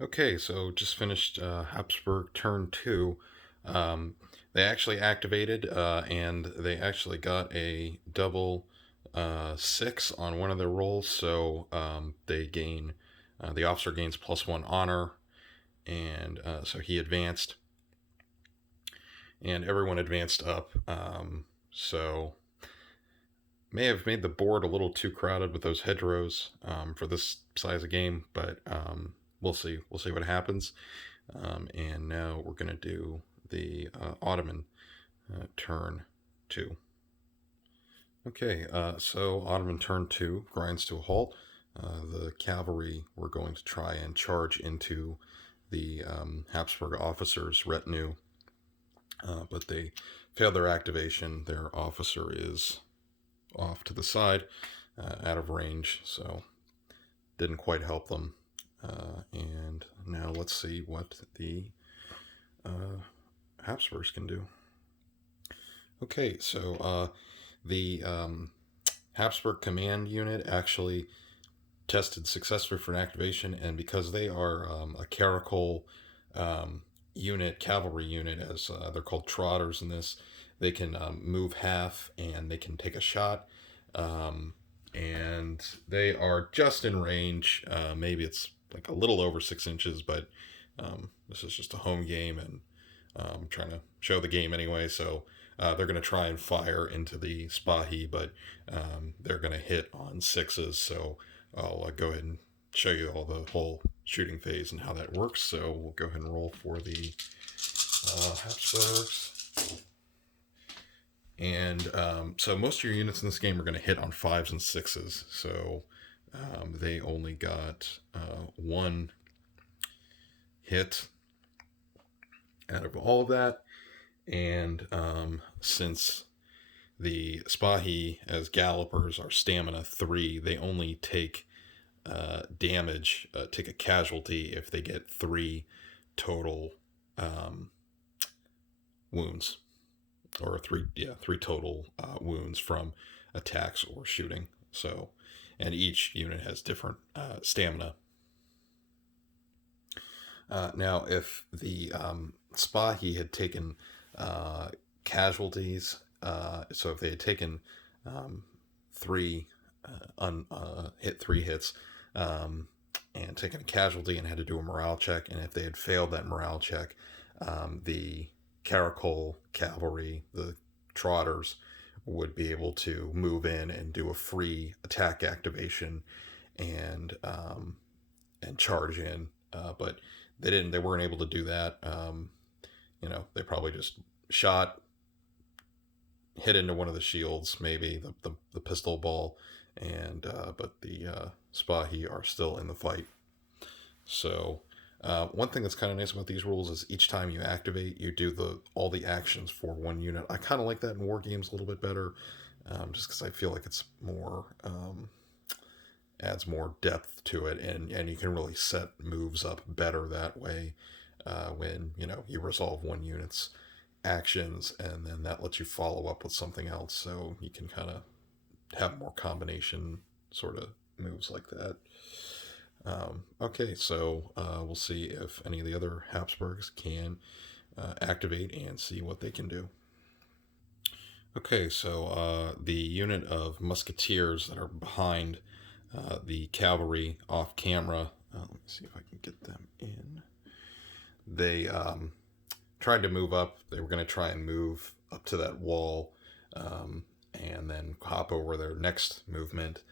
Okay, so just finished Habsburg Turn 2. Um, they actually activated and they actually got a double 6 on one of their rolls, so they gain, the officer gains +1 honor, and so he advanced, and everyone advanced up. So may have made the board a little too crowded with those hedgerows for this size of game, but we'll see. We'll see what happens. And now we're going to do the Ottoman turn 2. Okay, so Ottoman turn 2 grinds to a halt. The cavalry were going to try and charge into the Habsburg officers' retinue, but they failed their activation. Their officer is off to the side, out of range, so didn't quite help them. And now let's see what the Habsburgs can do. Okay, so the Habsburg command unit actually tested successfully for an activation, and because they are a caracal unit, cavalry unit, as they're called trotters in this, they can move half and they can take a shot. And they are just in range. Maybe it's like a little over 6 inches, but this is just a home game, and I'm trying to show the game anyway. So they're going to try and fire into the Spahi, but they're going to hit on sixes. So I'll go ahead and show you all the whole shooting phase and how that works. So we'll go ahead and roll for the Habsburgs. And so most of your units in this game are going to hit on fives and sixes. So they only got one hit out of all of that. And since the Spahi as gallopers are stamina 3, they only take damage, take a casualty if they get 3 total wounds, or three total wounds from attacks or shooting. So, and each unit has different stamina. Now, if the Spahi had taken casualties, so if they had taken three hit 3 hits, and taken a casualty and had to do a morale check, and if they had failed that morale check, the Caracol cavalry, the trotters, would be able to move in and do a free attack activation and charge in. But they didn't. They weren't able to do that. They probably just shot, hit into one of the shields, maybe the pistol ball, and but the Spahi are still in the fight. So one thing that's kind of nice about these rules is each time you activate, you do all the actions for one unit. I kind of like that in war games a little bit better, just because I feel like it's more adds more depth to it, and you can really set moves up better that way when you resolve one unit's actions, and then that lets you follow up with something else, so you can kind of have more combination sort of moves like that. Okay, so we'll see if any of the other Habsburgs can activate and see what they can do. Okay, so the unit of musketeers that are behind the cavalry off camera, let me see if I can get them in. They tried to move up. They were going to try and move up to that wall and then hop over their next movement,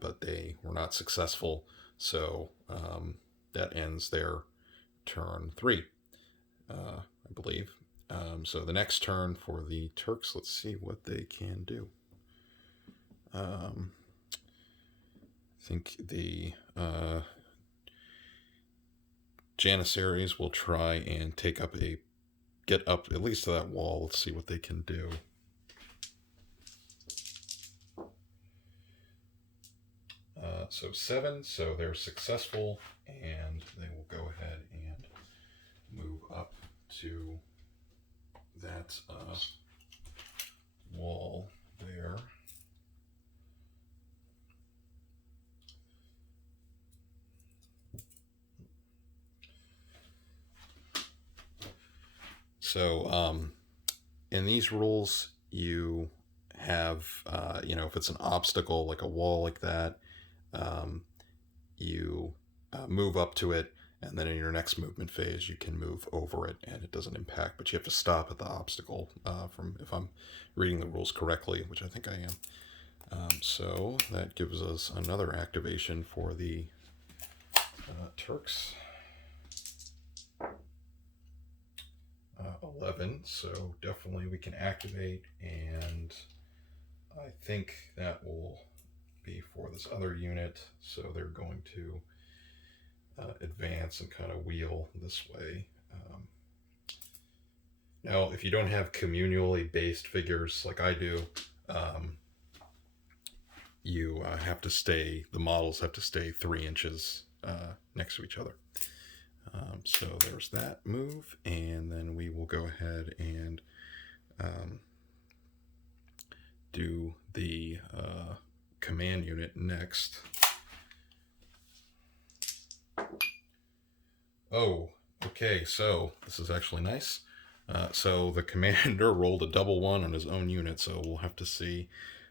but they were not successful. So that ends their turn 3, I believe. So the next turn for the Turks, let's see what they can do. I think the Janissaries will try and get up at least to that wall. Let's see what they can do. So 7, so they're successful, and they will go ahead and move up to that wall there. So in these rules, you have, if it's an obstacle like a wall like that, um, you move up to it, and then in your next movement phase, you can move over it, and it doesn't impact. But you have to stop at the obstacle. From if I'm reading the rules correctly, which I think I am. So that gives us another activation for the Turks. 11, so definitely we can activate, and I think that will be for this other unit, so they're going to advance and kind of wheel this way. Now, if you don't have communally based figures like I do, you have to stay, the models have to stay 3 inches next to each other. So there's that move, and then we will go ahead and do the command unit next. Oh, okay, so this is actually nice. So the commander rolled a double 1 on his own unit, so we'll have to see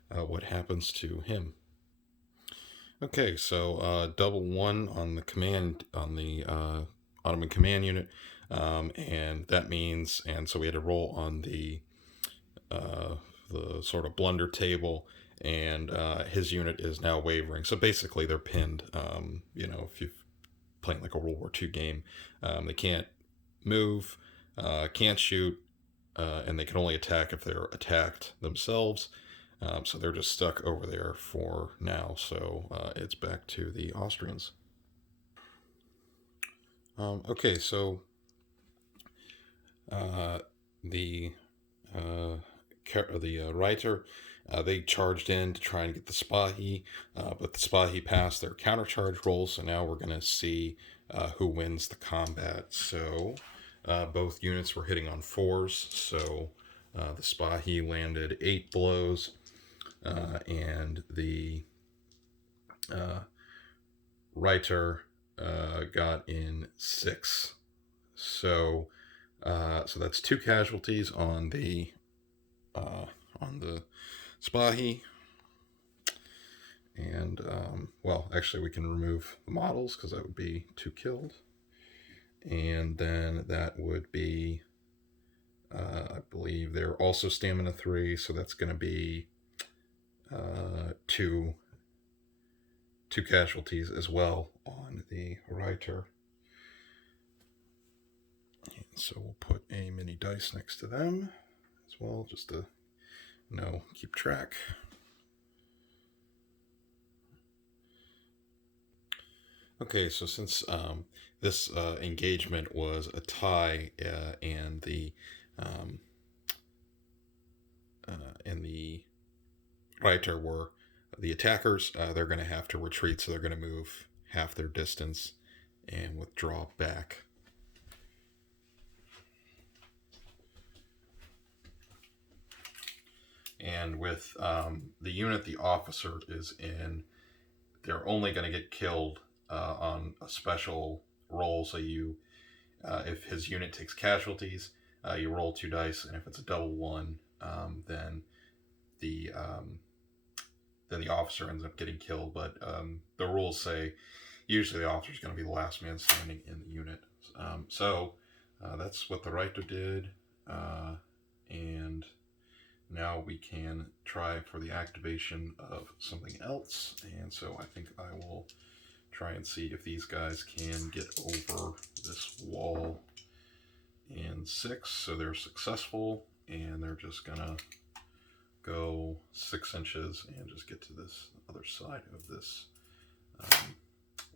what happens to him. Okay, so double 1 on the command, on the Ottoman command unit, and that means, and so we had to roll on the sort of blunder table, and his unit is now wavering. So basically, they're pinned. If you're playing like a World War II game, they can't move, can't shoot, and they can only attack if they're attacked themselves. So they're just stuck over there for now. So it's back to the Austrians. Okay, so the Reiter, they charged in to try and get the Spahi, but the Spahi passed their countercharge rolls, so now we're going to see who wins the combat. So both units were hitting on 4s, so the Spahi landed 8 blows, and the Reiter got in 6. So that's 2 casualties on the Spahi, and well, actually we can remove the models because that would be 2 killed, and then that would be I believe they're also stamina 3, so that's going to be 2 casualties as well on the Reiter. And so we'll put a mini dice next to them as well, just to keep track. Okay, so since this engagement was a tie, and the Reiter were the attackers, they're going to have to retreat, so they're going to move half their distance and withdraw back. And with the unit the officer is in, they're only going to get killed on a special roll. So you, if his unit takes casualties, you roll 2 dice, and if it's a double 1, then the officer ends up getting killed. But the rules say usually the officer is going to be the last man standing in the unit. So that's what the Reiter did, and now we can try for the activation of something else. And so I think I will try and see if these guys can get over this wall in 6. So they're successful, and they're just gonna go 6 inches and just get to this other side of this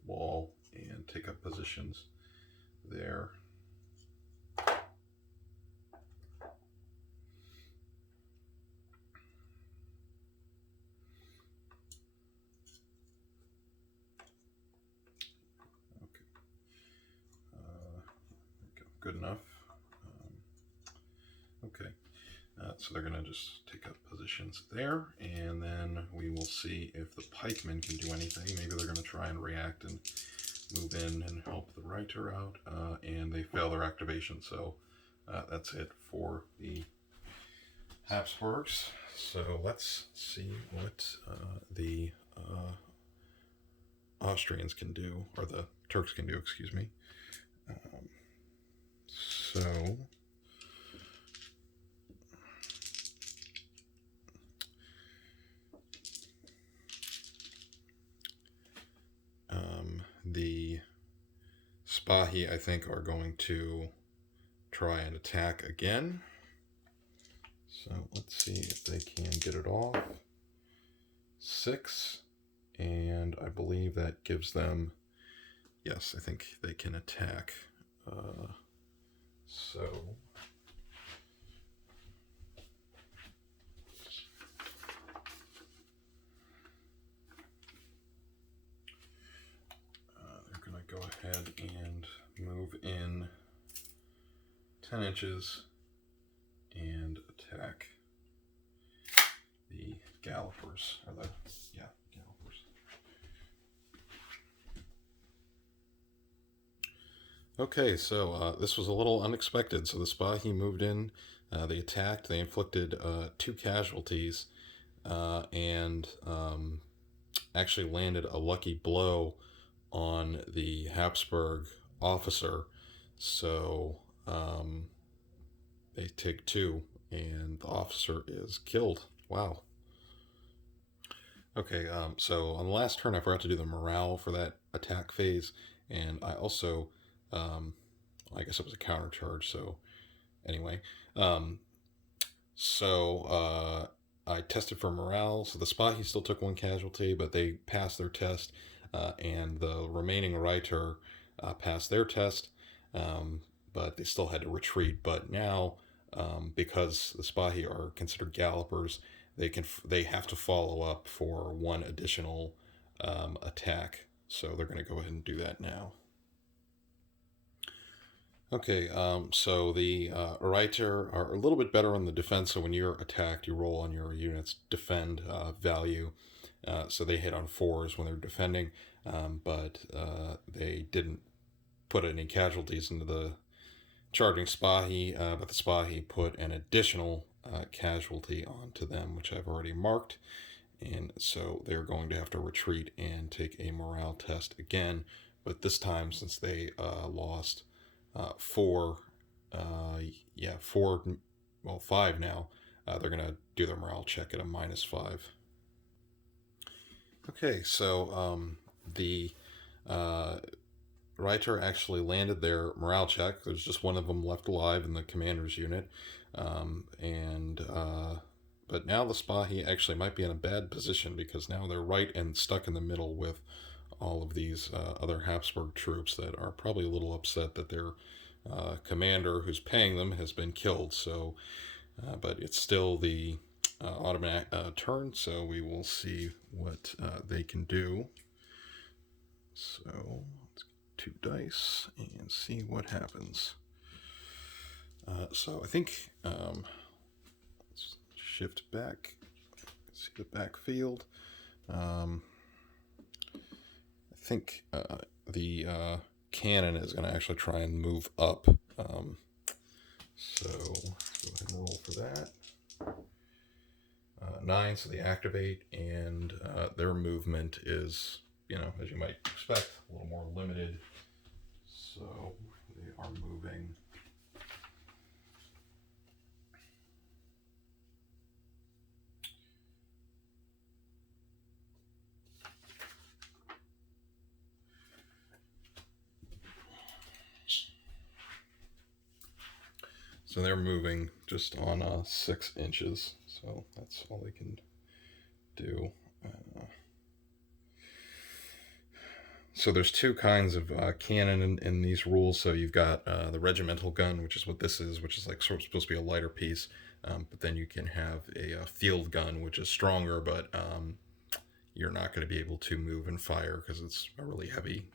wall and take up positions there. Good enough. Okay, so they're going to just take up positions there, and then we will see if the Pikemen can do anything. Maybe they're going to try and react and move in and help the Reiter out, and they fail their activation, so that's it for the Habsburgs. So let's see what the Austrians can do, or the Turks can do, excuse me. So the Spahi, I think, are going to try and attack again. So let's see if they can get it off. 6, and I believe that gives them, yes, I think they can attack. They're going to go ahead and move in 10 inches and attack the gallopers, or the, yeah, gallopers. Okay, so this was a little unexpected. So the Spahi moved in, they attacked, they inflicted 2 casualties, and actually landed a lucky blow on the Habsburg officer. So they take 2, and the officer is killed. Wow. Okay, so on the last turn, I forgot to do the morale for that attack phase, and I also, I guess it was a counter charge, so anyway. I tested for morale, so the Spahi still took 1 casualty, but they passed their test, and the remaining Reiter passed their test, but they still had to retreat. But now, because the Spahi are considered gallopers, they have to follow up for 1 additional attack. So they're going to go ahead and do that now. Okay, so the Reiter are a little bit better on the defense, so when you're attacked, you roll on your unit's defend value. So they hit on 4s when they're defending, but they didn't put any casualties into the charging Spahi, but the Spahi put an additional casualty onto them, which I've already marked, and so they're going to have to retreat and take a morale test again, but this time, since they lost 5 now, they're going to do their morale check at a -5. Okay, so the Reiter actually landed their morale check. There's just 1 of them left alive in the commander's unit, but now the Spahi actually might be in a bad position, because now they're right and stuck in the middle with all of these other Habsburg troops that are probably a little upset that their commander who's paying them has been killed. So, but it's still the Ottoman turn, so we will see what they can do. So let's get 2 dice and see what happens. So I think let's shift back, see the backfield. I think the cannon is going to actually try and move up. So let's go ahead and roll for that. 9, so they activate, and their movement is, as you might expect, a little more limited. So they are moving. So they're moving just on 6 inches, so that's all they can do. So there's 2 kinds of cannon in these rules. So you've got the regimental gun, which is what this is, which is like sort of supposed to be a lighter piece. But then you can have a field gun, which is stronger, but you're not going to be able to move and fire because it's a really heavy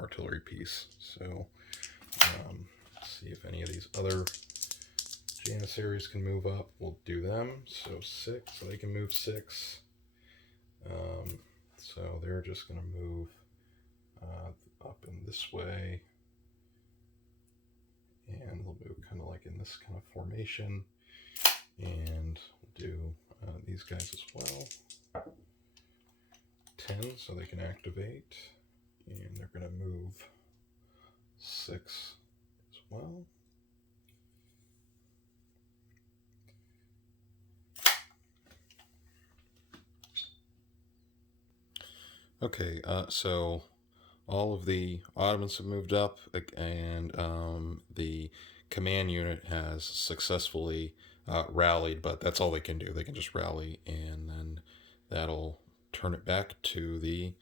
artillery piece. So let's see if any of these other Janissaries can move up. We'll do them. So 6, so they can move 6. So they're just going to move up in this way, and they'll move kind of like like in this kind of formation. And we'll do these guys as well. 10, so they can activate. And they're going to move 6 as well. Okay, so all of the Ottomans have moved up, and the command unit has successfully rallied, but that's all they can do. They can just rally, and then that'll turn it back to the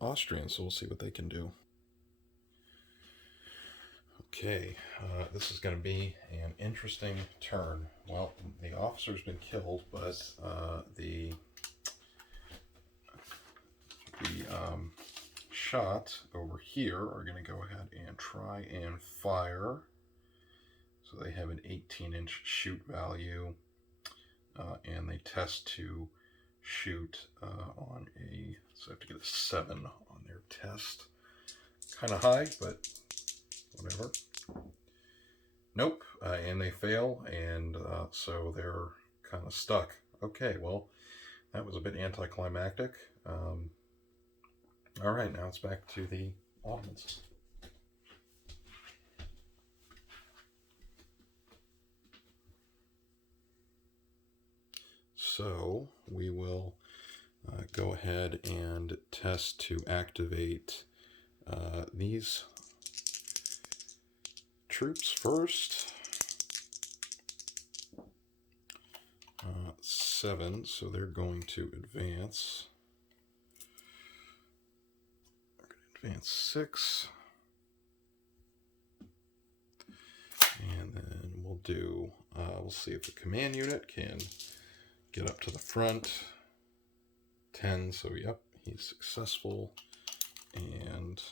Austrians, so we'll see what they can do. Okay, this is going to be an interesting turn. Well, the officer's been killed, but the shot over here are going to go ahead and try and fire. So they have an 18-inch shoot value, and they test to shoot on a, so I have to get a 7 on their test. Kind of high, but whatever. Nope, and they fail, and so they're kind of stuck. Okay, well, that was a bit anticlimactic. All right, now it's back to the Ottomans. So we will go ahead and test to activate these troops first. 7, so they're going to advance. Advance 6. And then we'll do, we'll see if the command unit can get up to the front. 10, so yep, he's successful. And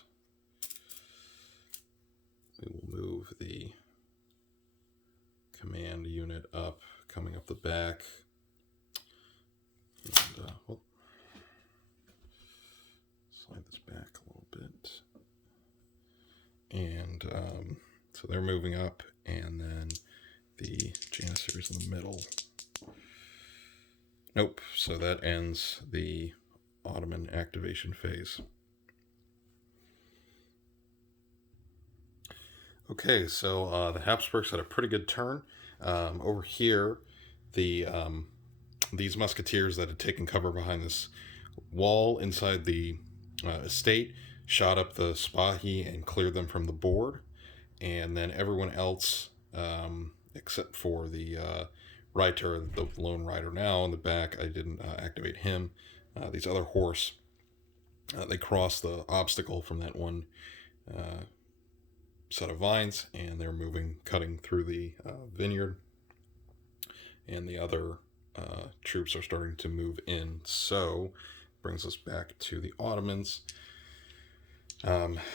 we will move the command unit up, coming up the back. And slide this back a little bit. And so they're moving up, and then the Janissaries in the middle. Nope, so that ends the Ottoman activation phase. Okay, so the Habsburgs had a pretty good turn. Over here, these musketeers that had taken cover behind this wall inside the estate shot up the Spahi and cleared them from the board. And then everyone else, except for the Reiter, the lone rider now in the back, I didn't activate him. These other horse, they crossed the obstacle from that one set of vines, and they're moving, cutting through the vineyard. And the other troops are starting to move in. So brings us back to the Ottomans.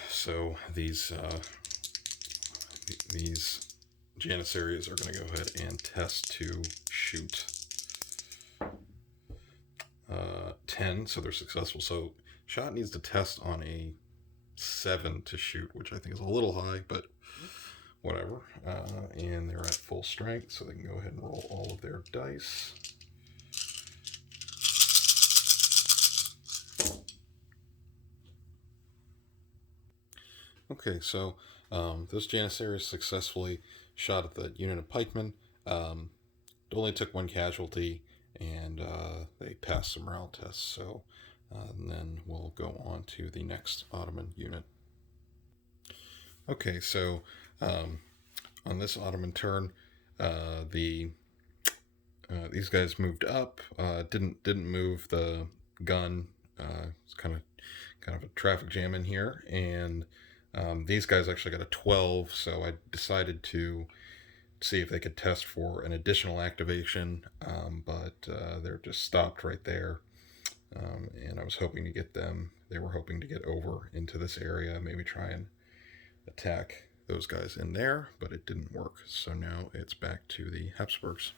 So these Janissaries are going to go ahead and test to shoot 10, so they're successful. So shot needs to test on a 7 to shoot, which I think is a little high, but whatever. And they're at full strength, so they can go ahead and roll all of their dice. Okay, so this Janissary successfully shot at the unit of pikemen. It only took 1 casualty, and they passed some morale tests. So and then we'll go on to the next Ottoman unit. Okay, so on this Ottoman turn, these guys moved up. Didn't move the gun. It's kind of a traffic jam in here, and these guys actually got a 12, so I decided to see if they could test for an additional activation, but they're just stopped right there. And I was hoping to get them, they were hoping to get over into this area, maybe try and attack those guys in there, but it didn't work. So now it's back to the Habsburgs.